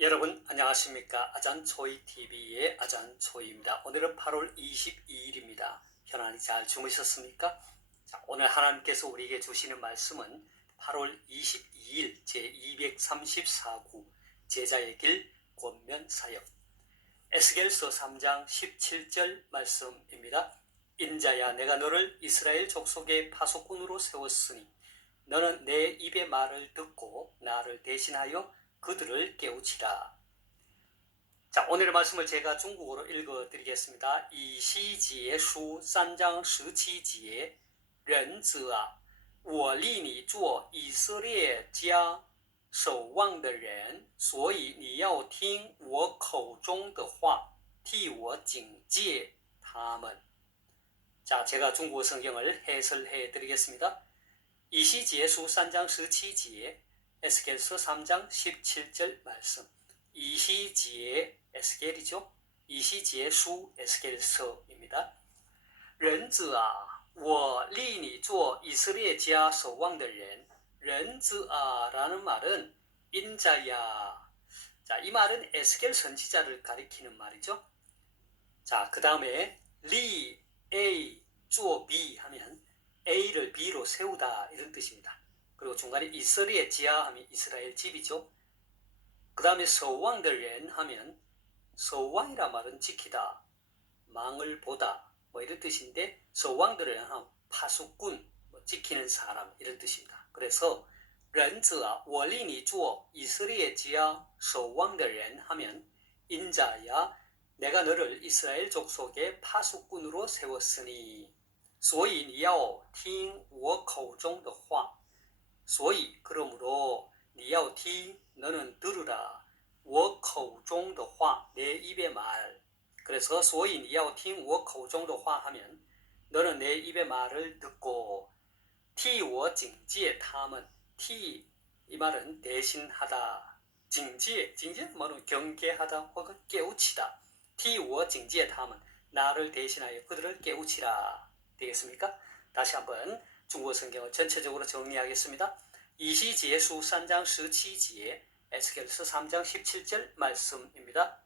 여러분 안녕하십니까? 아잔초이TV의 아잔초이입니다. 오늘은 8월 22일입니다. 편안히 잘 주무셨습니까? 자, 오늘 하나님께서 우리에게 주시는 말씀은 8월 22일 제234구 제자의 길 권면사역 에스겔서 3장 17절 말씀입니다. 인자야, 내가 너를 이스라엘 족속의 파수꾼으로 세웠으니 너는 내 입의 말을 듣고 나를 대신하여 그들을 깨우치라. 자, 오늘의 말씀을 제가 중국어로 읽어드리겠습니다. 以西结书3章17节人子啊，我立你做以色列家守望的人，所以你要听我口中的话，替我警戒他们。 자, 제가 중국어 성경을 해설해 드리겠습니다. 以西结书3장 17절 에스겔서 3장 17절 말씀. 以西结 에스겔이죠. 以西结书 에스겔서입니다. 人子啊，我立你做以色列家守望的人。人子啊라는 말은 인자야. 자, 이 말은 에스겔 선지자를 가리키는 말이죠. 자, 그 다음에 리 A 做 B 하면 A를 B로 세우다 이런 뜻입니다. 그리고 중간에 이스라엘 지하 하면 이스라엘 집이죠. 그 다음에 서왕들연 하면 서왕이라 말은 지키다, 망을 보다 뭐 이런 뜻인데 서왕들연 하면 파수꾼, 지키는 사람 이런 뜻입니다. 그래서 人子啊，我立你做以色列家守望的人 하면 인자야, 내가 너를 이스라엘 족속의 파수꾼으로 세웠으니 所以你要听我口中的话 所以그러므로 你要听 너는 들으라 我口中的话 내 입의 말. 그래서 所以你要听我口中的话 하면 너는 내 입의 말을 듣고 替我警戒他们 替이 말은 대신하다, 警戒는 뭐는 경계하다 혹은 깨우치다. 替我警戒他们 나를 대신하여 그들을 깨우치라. 되겠습니까? 다시 한번 중국어 성경을 전체적으로 정리하겠습니다. 以西结书 3장 17절 에스겔서 3장 17절 말씀입니다.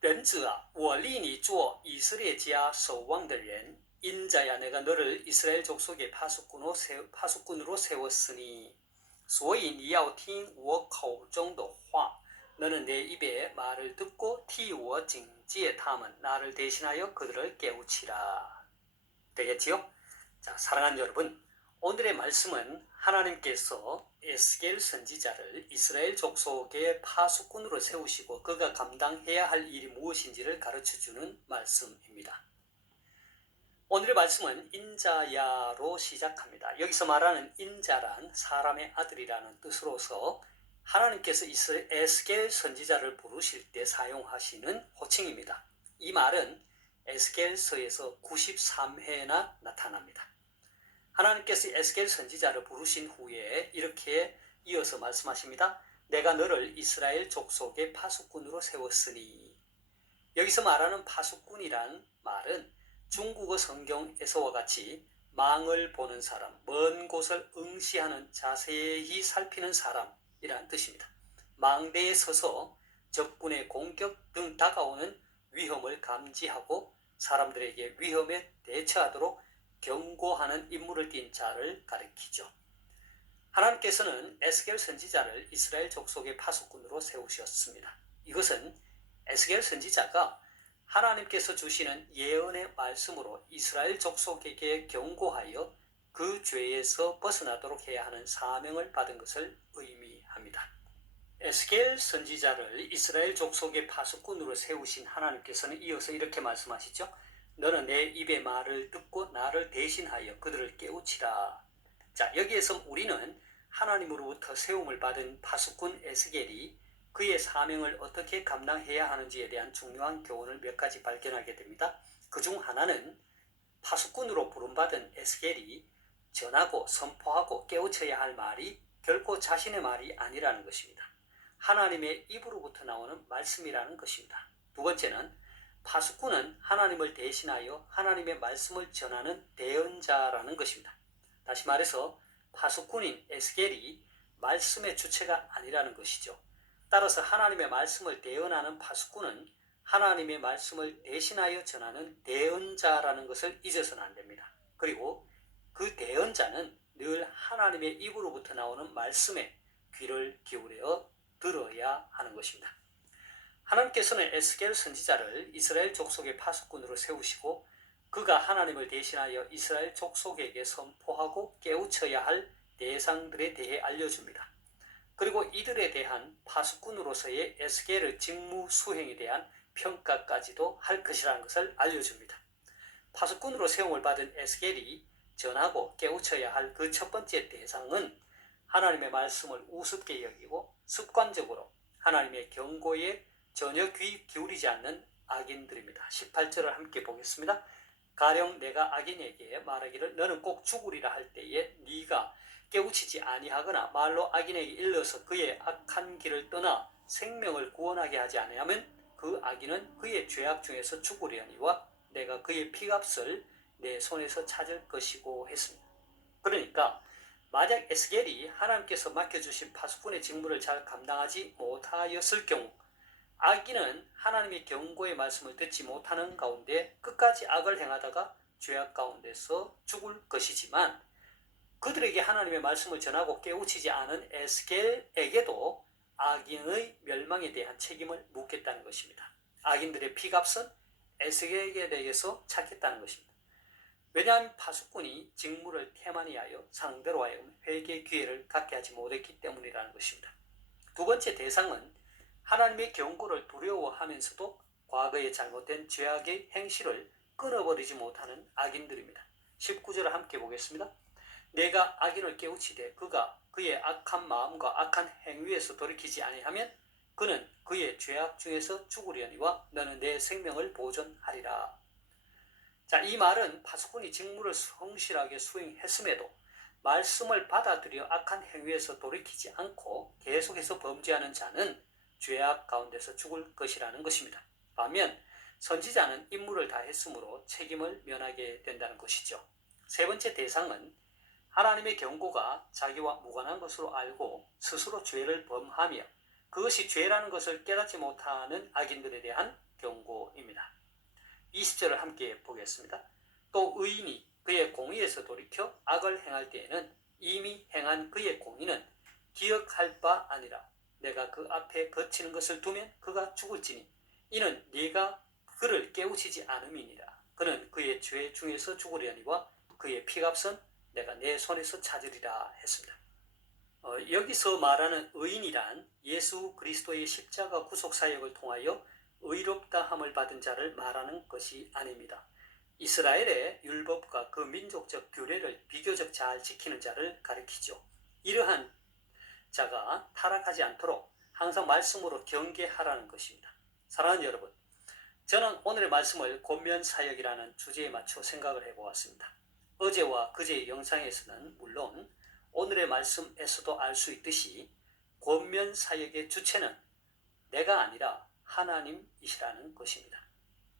人子啊，我立你做以色列家守望的人。 인자야, 내가 너를 이스라엘 족속의 파수꾼으로 세웠으니 所以你要听我口中的话 너는 내 입의 말을 듣고 替我警戒他们 나를 대신하여 그들을 깨우치라. 되겠지요? 자, 사랑하는 여러분, 오늘의 말씀은 하나님께서 에스겔 선지자를 이스라엘 족속의 파수꾼으로 세우시고 그가 감당해야 할 일이 무엇인지를 가르쳐주는 말씀입니다. 오늘의 말씀은 인자야로 시작합니다. 여기서 말하는 인자란 사람의 아들이라는 뜻으로서 하나님께서 에스겔 선지자를 부르실 때 사용하시는 호칭입니다. 이 말은 에스겔서에서 93회나 나타납니다. 하나님께서 에스겔 선지자를 부르신 후에 이렇게 이어서 말씀하십니다. 내가 너를 이스라엘 족속의 파수꾼으로 세웠으니. 여기서 말하는 파수꾼이란 말은 중국어 성경에서와 같이 망을 보는 사람, 먼 곳을 응시하는, 자세히 살피는 사람이란 뜻입니다. 망대에 서서 적군의 공격 등 다가오는 위험을 감지하고 사람들에게 위험에 대처하도록 경고하는 임무를 띈 자를 가리키죠. 하나님께서는 에스겔 선지자를 이스라엘 족속의 파수꾼으로 세우셨습니다. 이것은 에스겔 선지자가 하나님께서 주시는 예언의 말씀으로 이스라엘 족속에게 경고하여 그 죄에서 벗어나도록 해야 하는 사명을 받은 것을 의미합니다. 에스겔 선지자를 이스라엘 족속의 파수꾼으로 세우신 하나님께서는 이어서 이렇게 말씀하시죠. 너는 내 입의 말을 듣고 나를 대신하여 그들을 깨우치라. 자, 여기에서 우리는 하나님으로부터 세움을 받은 파수꾼 에스겔이 그의 사명을 어떻게 감당해야 하는지에 대한 중요한 교훈을 몇 가지 발견하게 됩니다. 그중 하나는 파수꾼으로 부름받은 에스겔이 전하고 선포하고 깨우쳐야 할 말이 결코 자신의 말이 아니라는 것입니다. 하나님의 입으로부터 나오는 말씀이라는 것입니다. 두 번째는 파수꾼은 하나님을 대신하여 하나님의 말씀을 전하는 대언자라는 것입니다. 다시 말해서 파수꾼인 에스겔이 말씀의 주체가 아니라는 것이죠. 따라서 하나님의 말씀을 대언하는 파수꾼은 하나님의 말씀을 대신하여 전하는 대언자라는 것을 잊어서는 안 됩니다. 그리고 그 대언자는 늘 하나님의 입으로부터 나오는 말씀에 귀를 기울여 들어야 하는 것입니다. 하나님께서는 에스겔 선지자를 이스라엘 족속의 파수꾼으로 세우시고 그가 하나님을 대신하여 이스라엘 족속에게 선포하고 깨우쳐야 할 대상들에 대해 알려줍니다. 그리고 이들에 대한 파수꾼으로서의 에스겔의 직무 수행에 대한 평가까지도 할 것이라는 것을 알려줍니다. 파수꾼으로 세움을 받은 에스겔이 전하고 깨우쳐야 할 그 첫 번째 대상은 하나님의 말씀을 우습게 여기고 습관적으로 하나님의 경고에 전혀 귀 기울이지 않는 악인들입니다. 18절을 함께 보겠습니다. 가령 내가 악인에게 말하기를 너는 꼭 죽으리라 할 때에 네가 깨우치지 아니하거나 말로 악인에게 일러서 그의 악한 길을 떠나 생명을 구원하게 하지 아니하면 그 악인은 그의 죄악 중에서 죽으려니와 내가 그의 피값을 내 손에서 찾을 것이고 했습니다. 그러니까 만약 에스겔이 하나님께서 맡겨주신 파수꾼의 직무를 잘 감당하지 못하였을 경우 악인은 하나님의 경고의 말씀을 듣지 못하는 가운데 끝까지 악을 행하다가 죄악 가운데서 죽을 것이지만 그들에게 하나님의 말씀을 전하고 깨우치지 않은 에스겔에게도 악인의 멸망에 대한 책임을 묻겠다는 것입니다. 악인들의 피값은 에스겔에게서 찾겠다는 것입니다. 왜냐하면 파수꾼이 직무를 태만히하여 상대로 하여금 회개 기회를 갖게 하지 못했기 때문이라는 것입니다. 두 번째 대상은 하나님의 경고를 두려워하면서도 과거의 잘못된 죄악의 행실을 끊어버리지 못하는 악인들입니다. 19절을 함께 보겠습니다. 내가 악인을 깨우치되 그가 그의 악한 마음과 악한 행위에서 돌이키지 아니하면 그는 그의 죄악 중에서 죽으려니와 너는 내 생명을 보존하리라. 자, 이 말은 파수꾼이 직무를 성실하게 수행했음에도 말씀을 받아들여 악한 행위에서 돌이키지 않고 계속해서 범죄하는 자는 죄악 가운데서 죽을 것이라는 것입니다. 반면 선지자는 임무를 다했으므로 책임을 면하게 된다는 것이죠. 세 번째 대상은 하나님의 경고가 자기와 무관한 것으로 알고 스스로 죄를 범하며 그것이 죄라는 것을 깨닫지 못하는 악인들에 대한 경고입니다. 20절을 함께 보겠습니다. 또 의인이 그의 공의에서 돌이켜 악을 행할 때에는 이미 행한 그의 공의는 기억할 바 아니라 내가 그 앞에 거치는 것을 두면 그가 죽을지니 이는 네가 그를 깨우치지 않음이니라. 그는 그의 죄 중에서 죽으려니와 그의 피값은 내가 내 손에서 찾으리라 했습니다. 여기서 말하는 의인이란 예수 그리스도의 십자가 구속 사역을 통하여 의롭다함을 받은 자를 말하는 것이 아닙니다. 이스라엘의 율법과 그 민족적 규례를 비교적 잘 지키는 자를 가리키죠. 이러한 자가 타락하지 않도록 항상 말씀으로 경계하라는 것입니다. 사랑하는 여러분, 저는 오늘의 말씀을 권면사역이라는 주제에 맞춰 생각을 해보았습니다. 어제와 그제의 영상에서는 물론 오늘의 말씀에서도 알 수 있듯이 권면사역의 주체는 내가 아니라 하나님이시라는 것입니다.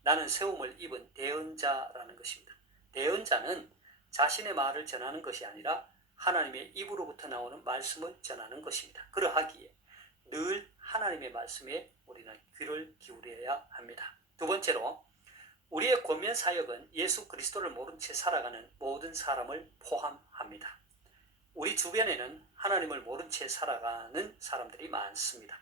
나는 세움을 입은 대언자라는 것입니다. 대언자는 자신의 말을 전하는 것이 아니라 하나님의 입으로부터 나오는 말씀을 전하는 것입니다. 그러하기에 늘 하나님의 말씀에 우리는 귀를 기울여야 합니다. 두 번째로 우리의 권면 사역은 예수 그리스도를 모른 채 살아가는 모든 사람을 포함합니다. 우리 주변에는 하나님을 모른 채 살아가는 사람들이 많습니다.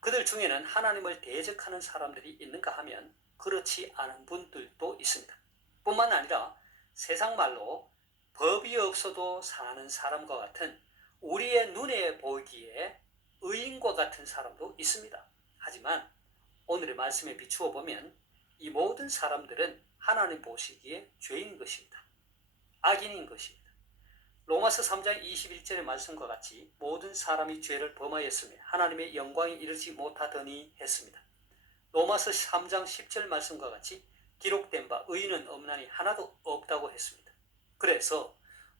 그들 중에는 하나님을 대적하는 사람들이 있는가 하면 그렇지 않은 분들도 있습니다. 뿐만 아니라 세상 말로 법이 없어도 사는 사람과 같은 우리의 눈에 보이기에 의인과 같은 사람도 있습니다. 하지만 오늘의 말씀에 비추어 보면 이 모든 사람들은 하나님 보시기에 죄인 것입니다. 악인인 것입니다. 로마서 3장 21절의 말씀과 같이 모든 사람이 죄를 범하였으며 하나님의 영광에 이르지 못하더니 했습니다. 로마서 3장 10절 말씀과 같이 기록된 바 의인은 없나니 하나도 없다고 했습니다. 그래서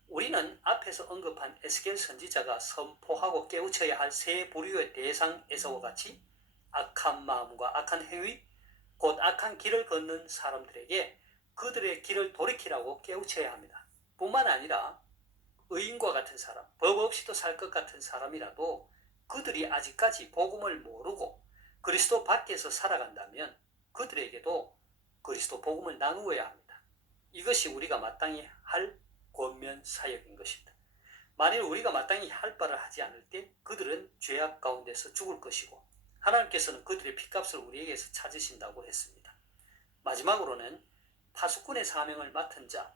우리는 앞에서 언급한 에스겔 선지자가 선포하고 깨우쳐야 할 세 부류의 대상에서와 같이 악한 마음과 악한 행위, 곧 악한 길을 걷는 사람들에게 그들의 길을 돌이키라고 깨우쳐야 합니다. 뿐만 아니라 의인과 같은 사람, 법 없이도 살 것 같은 사람이라도 그들이 아직까지 복음을 모르고 그리스도 밖에서 살아간다면 그들에게도 그리스도 복음을 나누어야 합니다. 이것이 우리가 마땅히 할 권면 사역인 것입니다. 만일 우리가 마땅히 할 바를 하지 않을 때 그들은 죄악 가운데서 죽을 것이고 하나님께서는 그들의 핏값을 우리에게서 찾으신다고 했습니다. 마지막으로는 파수꾼의 사명을 맡은 자,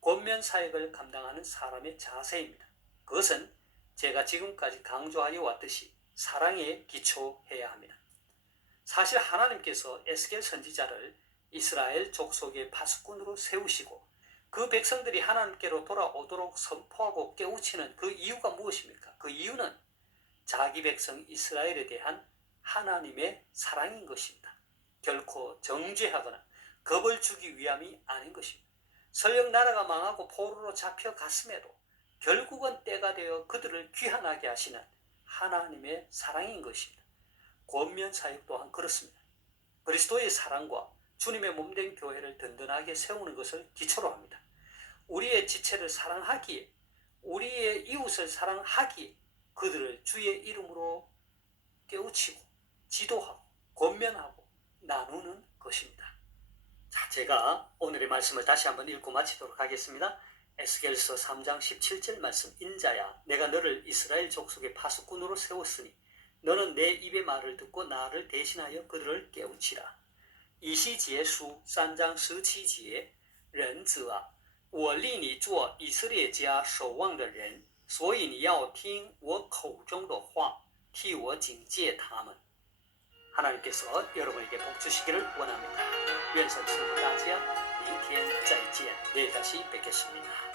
권면 사역을 감당하는 사람의 자세입니다. 그것은 제가 지금까지 강조하여 왔듯이 사랑에 기초해야 합니다. 사실 하나님께서 에스겔 선지자를 이스라엘 족속의 파수꾼으로 세우시고 그 백성들이 하나님께로 돌아오도록 선포하고 깨우치는 그 이유가 무엇입니까? 그 이유는 자기 백성 이스라엘에 대한 하나님의 사랑인 것입니다. 결코 정죄하거나 겁을 주기 위함이 아닌 것입니다. 설령 나라가 망하고 포로로 잡혀갔음에도 결국은 때가 되어 그들을 귀환하게 하시는 하나님의 사랑인 것입니다. 권면 사역 또한 그렇습니다. 그리스도의 사랑과 주님의 몸된 교회를 든든하게 세우는 것을 기초로 합니다. 우리의 지체를 사랑하기에, 우리의 이웃을 사랑하기에 그들을 주의 이름으로 깨우치고 지도하고 권면하고 나누는 것입니다. 자, 제가 오늘의 말씀을 다시 한번 읽고 마치도록 하겠습니다. 에스겔서 3장 17절 말씀. 인자야, 내가 너를 이스라엘 족속의 파수꾼으로 세웠으니 너는 내 입의 말을 듣고 나를 대신하여 그들을 깨우치라.以西结书3章17节，人子啊，我立你做以色列家守望的人，所以你要听我口中的话，替我警戒他们。 하나님께서 여러분에게 복 주시기를 원합니다.愿神赐福大家，明天再见，내일 다시 뵙겠습니다.